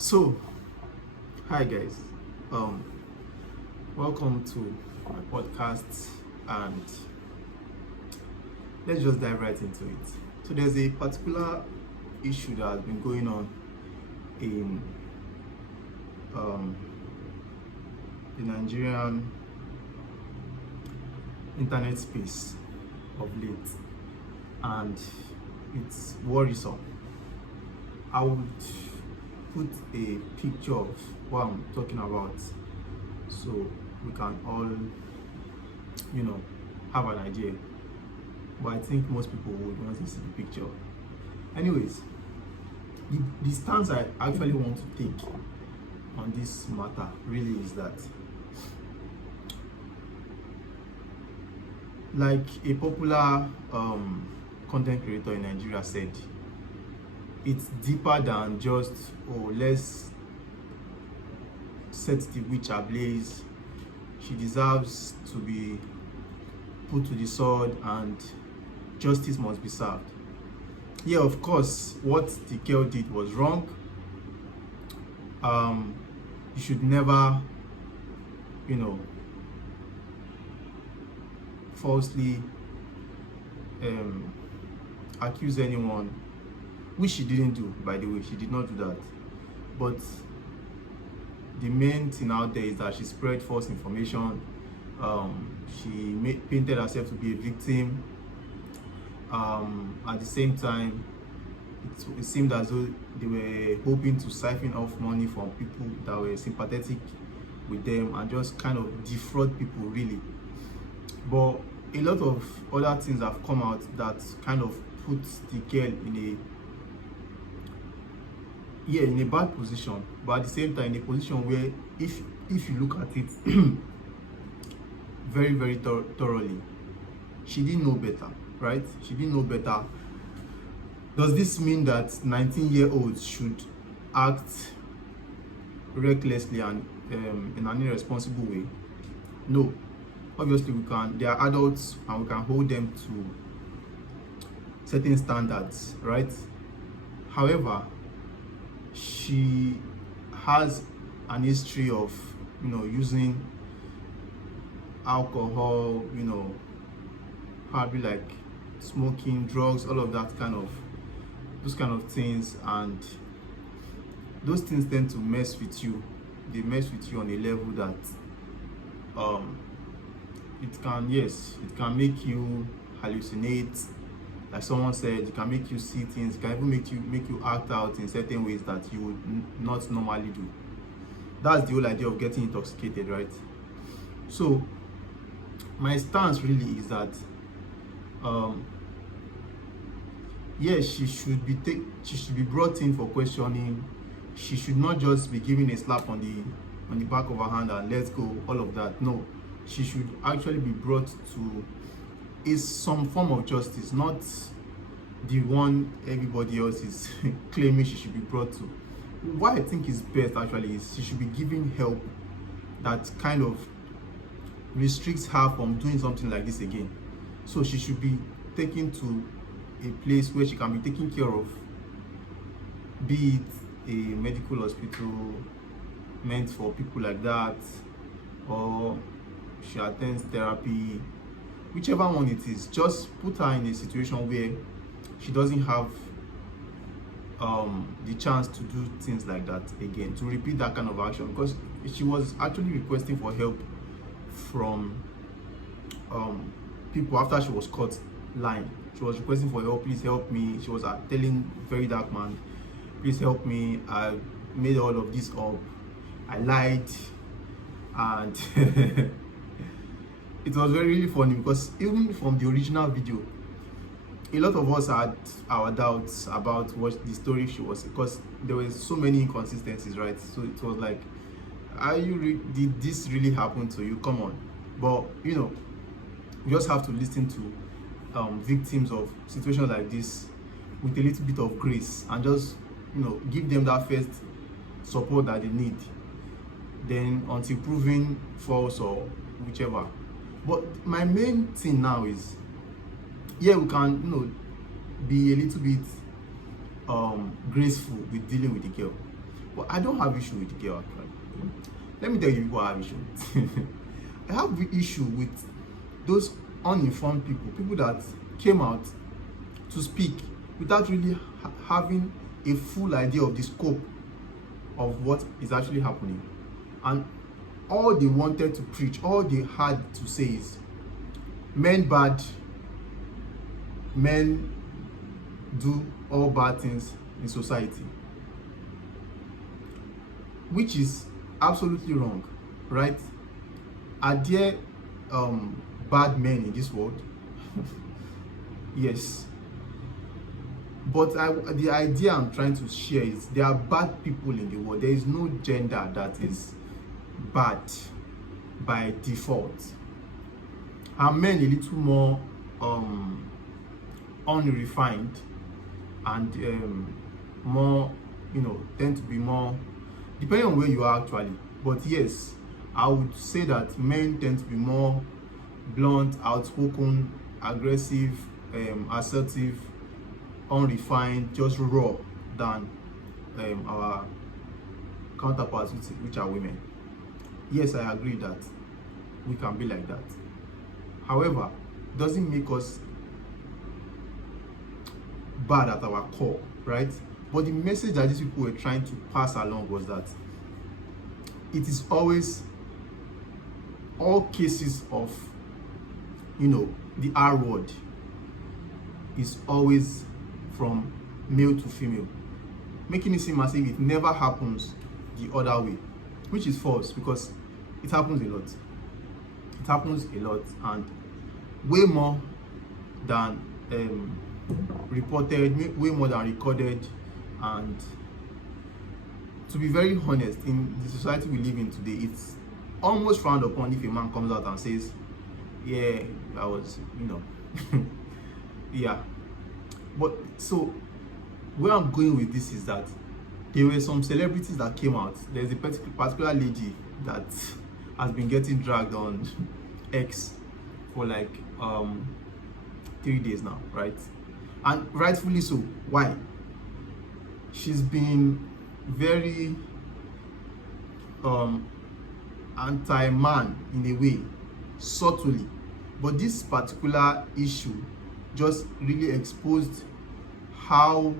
So, hi guys, um, welcome to my podcast, and let's just dive right into it. So, there's a particular issue that has been going on in um, the Nigerian internet space of late, and it's worrisome. I would put a picture of what I'm talking about so we can all, have an idea. But I think most people would want to see the picture. Anyways, the stance I actually want to take on this matter really is that, like a popular content creator in Nigeria said, it's deeper than just, oh, let's set the witch ablaze. She deserves to be put to the sword and justice must be served. Yeah, of course, what the girl did was wrong. You should never, falsely accuse anyone, which she didn't do, by the way. She did not do that. But the main thing out there is that she spread false information. She painted herself to be a victim. At the same time, it seemed as though they were hoping to siphon off money from people that were sympathetic with them and just kind of defraud people, really. But a lot of other things have come out that kind of put the girl in a bad position, but at the same time in a position where if you look at it very, very thoroughly, she didn't know better, right? She didn't know better. Does this mean that 19-year-olds should act recklessly and in an irresponsible way? No. Obviously we can. They are adults and we can hold them to certain standards, right? However, she has an history of using alcohol, probably like smoking, drugs, all of that those kind of things, and those things tend to mess with you. They mess with you on a level that it can make you hallucinate. Like someone said, it can make you see things. It can even make you act out in certain ways that you would not normally do. That's the whole idea of getting intoxicated, right? So my stance really is that she should be brought in for questioning. She should not just be given a slap on the back of her hand and let's go, all of that. No, she should actually be brought to some form of justice, not the one everybody else is claiming she should be brought to. What I think is best actually is she should be given help that kind of restricts her from doing something like this again. So she should be taken to a place where she can be taken care of, be it a medical hospital meant for people like that, or she attends therapy, whichever one it is. Just put her in a situation where she doesn't have the chance to do things like that again, to repeat that kind of action, because she was actually requesting for help from people after she was caught lying. She was requesting for help. Please help me. She was telling very dark man, please help me, I made all of this up, I lied. And it was really funny because even from the original video, a lot of us had our doubts about what the story she was, because there were so many inconsistencies, right? So it was like, did this really happen to you? Come on. But you just have to listen to victims of situations like this with a little bit of grace and just give them that first support that they need, then until proven false or whichever. But my main thing now is, we can be a little bit graceful with dealing with the girl, But I don't have issue with the girl actually. Let me tell you what I have issue with. I have the issue with those uninformed people that came out to speak without really having a full idea of the scope of what is actually happening. And all they wanted to preach, all they had to say is, men bad, men do all bad things in society. Which is absolutely wrong, right? Are there bad men in this world? Yes. But the idea I'm trying to share is there are bad people in the world. There is no gender that is bad by default. Are men a little more unrefined and more, tend to be more, depending on where you are actually. But yes, I would say that men tend to be more blunt, outspoken, aggressive, assertive, unrefined, just raw than our counterparts, which are women. Yes, I agree that we can be like that. However, it doesn't make us bad at our core, right? But the message that these people were trying to pass along was that it is always all cases of, the R word is always from male to female, making it seem as if it never happens the other way, which is false because it happens a lot. It happens a lot, and way more than reported, way more than recorded. And to be very honest, in the society we live in today, it's almost frowned upon if a man comes out and says, yeah, I was, yeah. But so where I'm going with this is that there were some celebrities that came out. There's a particular lady that has been getting dragged on X for like 3 days now, right? And rightfully so. Why? She's been very anti-man in a way, subtly. But this particular issue just really exposed how